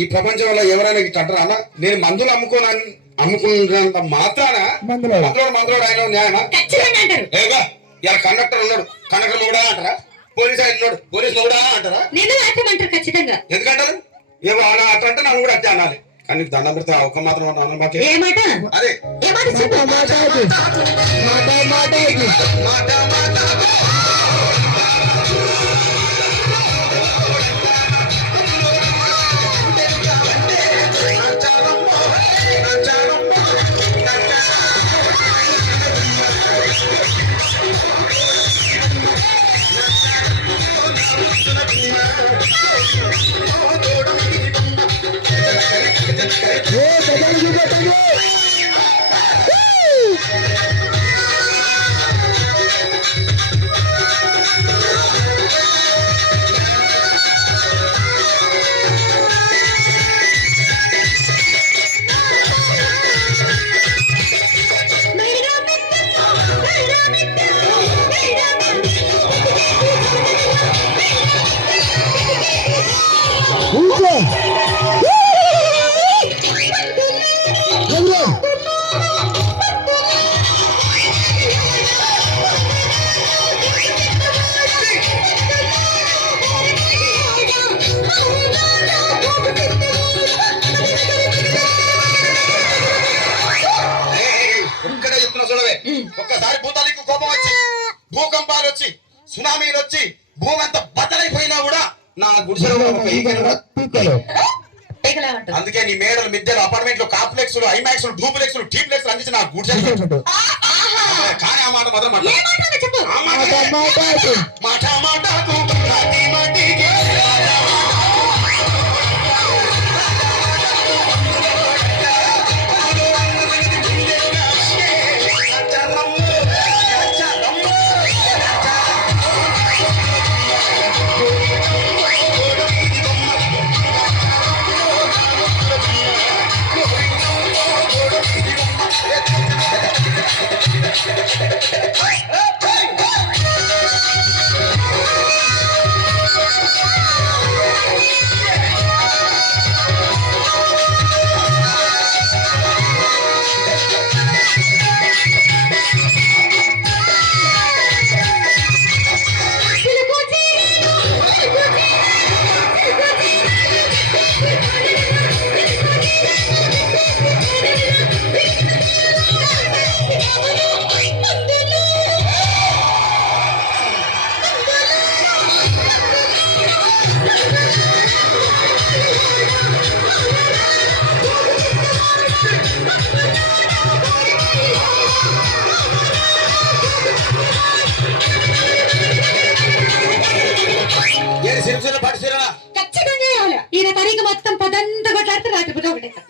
ఈ ప్రపంచంలో ఎవరైనా ఇట్లా అంటారా అన్న? నేను మందులు అమ్ముకున్నంత మాత్రాన మందులోడు ఆయన న్యాయమా? ఏగా ఇలా కండక్టర్ ఉన్నాడు, కండక్టర్ మొగుడా అంటారా? పోలీస్ ఆయన ఉన్నాడు, పోలీస్ మొగుడా అంటారా? ఖచ్చితంగా ఎందుకంటారు? ఏమో అలా అట్లంటే నన్ను కూడా అట్టే అనాలి. కానీ దండం పెడితే ఒక మాత్రం అదే ఒక్కసారి భూతానికి కోపం వచ్చి భూకంపాలు వచ్చి సునామీలు వచ్చి భూమి అంతా బద్దలైపోయినా కూడా నా గుడిసెలో అందుకే నీ మేడలు మిద్దెలు అపార్ట్మెంట్లు కాంప్లెక్స్ ఐమాక్స్ డూప్లెక్స్ టీప్లెక్స్ అందించి నా గుడిసెలు. కానీ ఆ మాట మాత్రం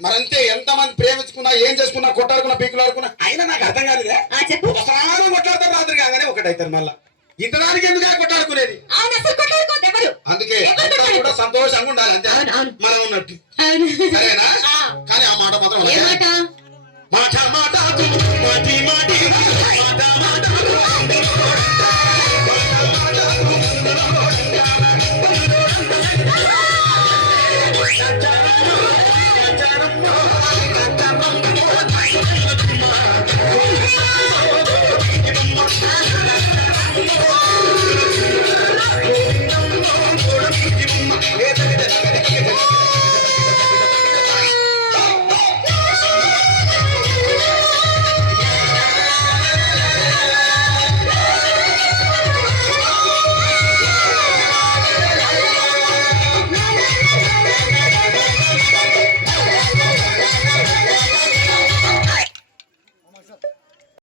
మరంతే. ఎంత మంది ప్రేమించుకున్నా ఏం చేసుకున్నా కొట్టాడుకున్నా పీకులాడుకున్నా అయినా నాకు అర్థం కాదులే. ఒకసారి కొట్లాడతారు, రాత్రి కాగానే ఒకటైతారు. మళ్ళా ఇంతదానికి ఎందుకు కొట్టాడుకునేది? అందుకే కూడా సంతోషంగా ఉండాలి, అంతే మనం ఉన్నట్టు. సరేనా? కానీ ఆ మాట మాత్రం మాట